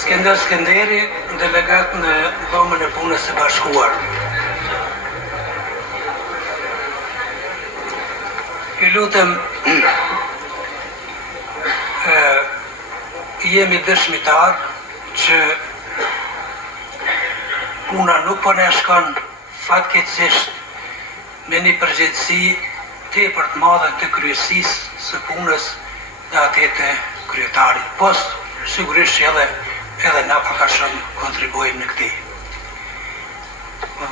Skender Skenderi, delegat në Dhomën e Punës së Bashkuar. Ju lutem, jemi dëshmitar që puna nuk po ne shkon fatkeqësisht me një përgjegjësi tepër të madhe të kryesisë së punës dhe atë të kryetarit. Po sigurisht edhe na paka shumë kontribuojmë në këti.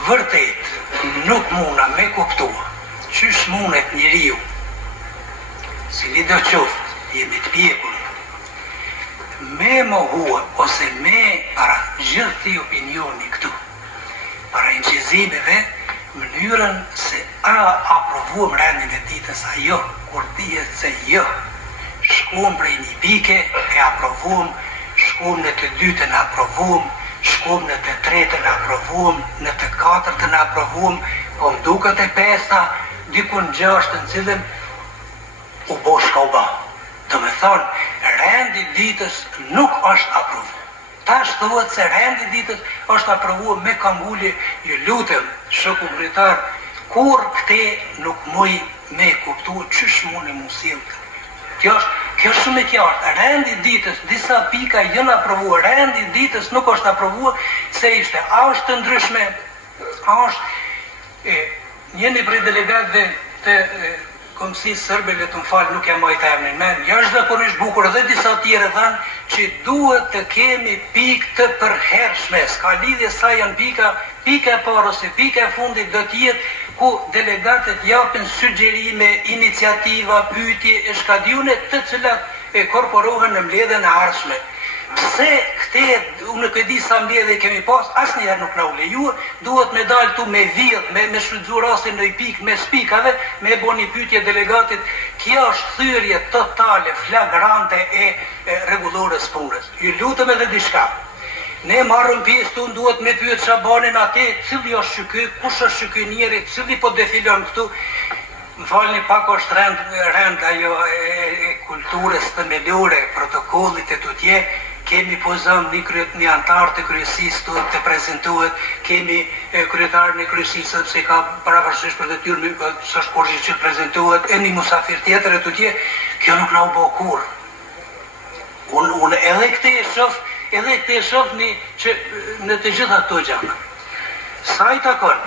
Vërtet, nuk muna me kuptua qysh munet njeriu, cili do qoftë jemi të pjekur, me mohua ose me para gjithë opinioni këtu, para inqizimeve, mënyrën se a aprovuam rendin e ditës a jo, kur dihet se jo, shkuam prej një pike e aprovuam, shkuam në të dytën aprovuam, shkuam në të tretën aprovuam, në të katërtën aprovuam, po më duket e pesta, dikun gjashtën cilën u bo shka u ba. Të me thonë, rendi ditës nuk është aprovu. Tash thuhet se rendi ditës është aprovu me kangulje, ju lutem, shoku kryetar, kur këte nuk muj me kuptu qysh mund e musil. Kjo është shumë e qartë. Rendi ditës, disa pika jënë aprovuar, rendi ditës nuk është aprovuar, se ishte është të ndryshme, është njëni prej delegatëve të Komësisë Sërbe, le të më falë, nuk jam majtë emrin men, jashtëzakonisht bukur dhe disa tjere thanë që duhet të kemi pikë të përhershme, s'ka lidhje sa janë pika e parë ose pika e fundit do t'jetë ku delegatët japin sugjerime, iniciativa, pyetje, e shkadiune të cilat e korporohen në mbledhjen e ardhshme. Pse këte, unë e di sa mbledhje kemi pas, asnjëherë nuk na u lejuar, duhet me dalë tu me vjedh, me shfrytzu rastin në i pikë, me spikave, me bo një pyetje delegatit. Kjo është thyrje totale, flagrante e rregullores punës. Ju lutem edhe diçka. Ne marrëm pjesë tonë, duhet me pyet Shabanin atë, cili është që ky, kush është që ky njeri, cili po defilon këtu. Më falni, pak është rend ajo e kulturës të melore, protokollit e tutje, kemi pozëm një antar të kryesisë të prezentuhet, kemi kryetarën e kryesisë sepse ka paravarësisht për detyrë, s'është kurrë që prezentuhet, e një musafir tjetër e tutje, kjo nuk na u bë kurrë. Unë edhe këtë e shoh në të gjitha këto gjëra. Sa i takon,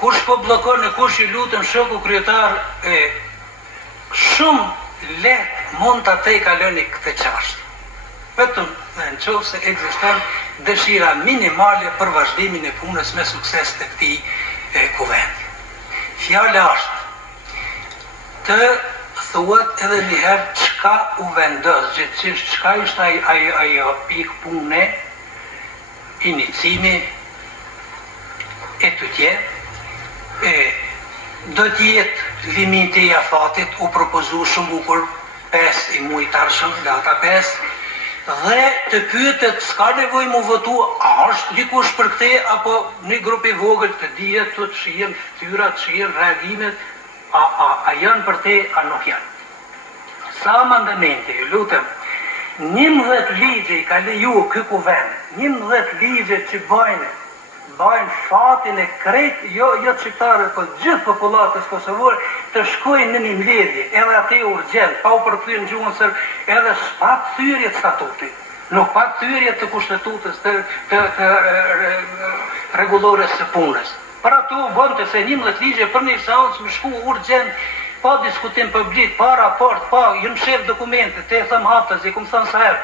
kush po bllokon e kush i lutem shoku kryetar, shumë lehtë mund ta kaloni këtë çështje. Vetëm në qoftë se ekziston dëshira minimale për vazhdimin e punës me sukses të këtij kuvendi. Fjala është të thuhet edhe një herë çka u vendos, gjithçka çka ishte ajo pikë pune, inicimi e tutje, do t'jetë limiti i afatit, u propozu shumë bukur 5 i muajit arshëm, data 5, dhe të pyetet s'ka nevojë mu votu, a është dikush për këte, apo një grup i vogël të dihet, të shihen fytyrat, të shihen reagimet, a janë për te, a nuk janë. Sa mandamente, ju lutem, 11 ligje i ka leju ky kuvend, 11 ligje që bajnë fatin e krejt, jo shqiptare, po gjithë popullatës kosovore, të shkojnë në një mbledhje, edhe atë urgjent, pa u përkthyer në gjuhën serbe, edhe pa thyrje të statutit, nuk pa thyrje të kushtetutës, të rregullores së punës. Për ato vonte se 11 ligje për një seancë më shku urgjent, pa diskutim publik, pa raport, pa jënë shef dokumente, te thëm haptës, i kumë thënë sa herë,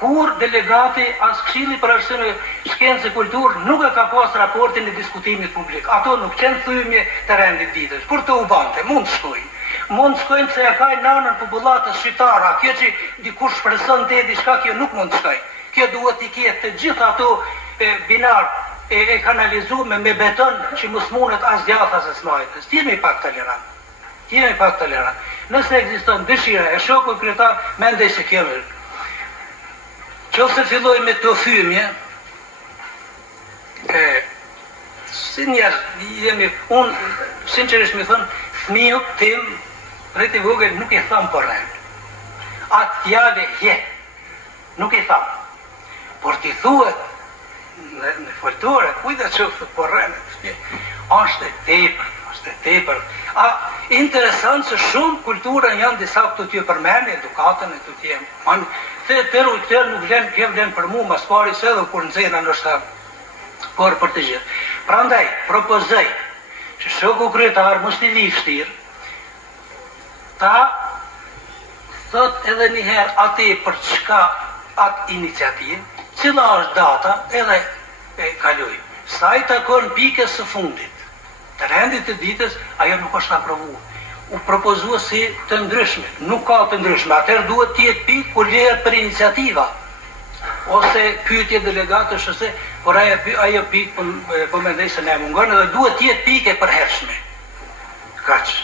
kur delegati as Këshilli për Arsinë Shkencë e Kulturë nuk e ka pas raportin e diskutimit publik. Ato nuk qenë thymje të rendit ditës. Kur të u bante, mund të shkojnë. Mund të shkojnë se ja ka nanën popullatës shqiptara, kjo që dikush shpreson te diçka, kjo nuk mund të shkojnë. Kjo duhet i ketë të gjitha ato binar e kanalizuar me beton që mos mundet as djathas as majtës. Jemi pak tolerant. Nëse ekziston dëshira e shokut kryetar, mendoj se kjo është. Qofse filloj me të thymje, si njerë, unë, sinqerisht me thënë, fëmiju tim, rriti vogël, nuk i thamë për rend. Atë fjale je, nuk i thamë. por t'i thuhet në foltore, kujda qoftë po rrenë, është e tepër. Interesant se shumë kultura janë disa këtu t'ju përmeni, edukatën e t'u t'jem. Tërë nuk vlen për mu, mas pari se edhe kur nëzena nështë por për të gjithë. Prandaj, propozoj që shoku kryetar mos t'i vi vështirë, ta thot edhe njëherë ati për çka atë iniciativë, cila është data edhe e kaloj. Sa i takon pikës së fundit, të rendit të ditës, ajo nuk është aprovuar. U propozua si të ndryshme, nuk ka të ndryshme, atëherë duhet tjetë pikë kur lehet për iniciativa, ose pyetje delegatësh, ose por ajo pikë po mendoj se ne mungon, edhe duhet tjetë pikë e përhershme. Kaq.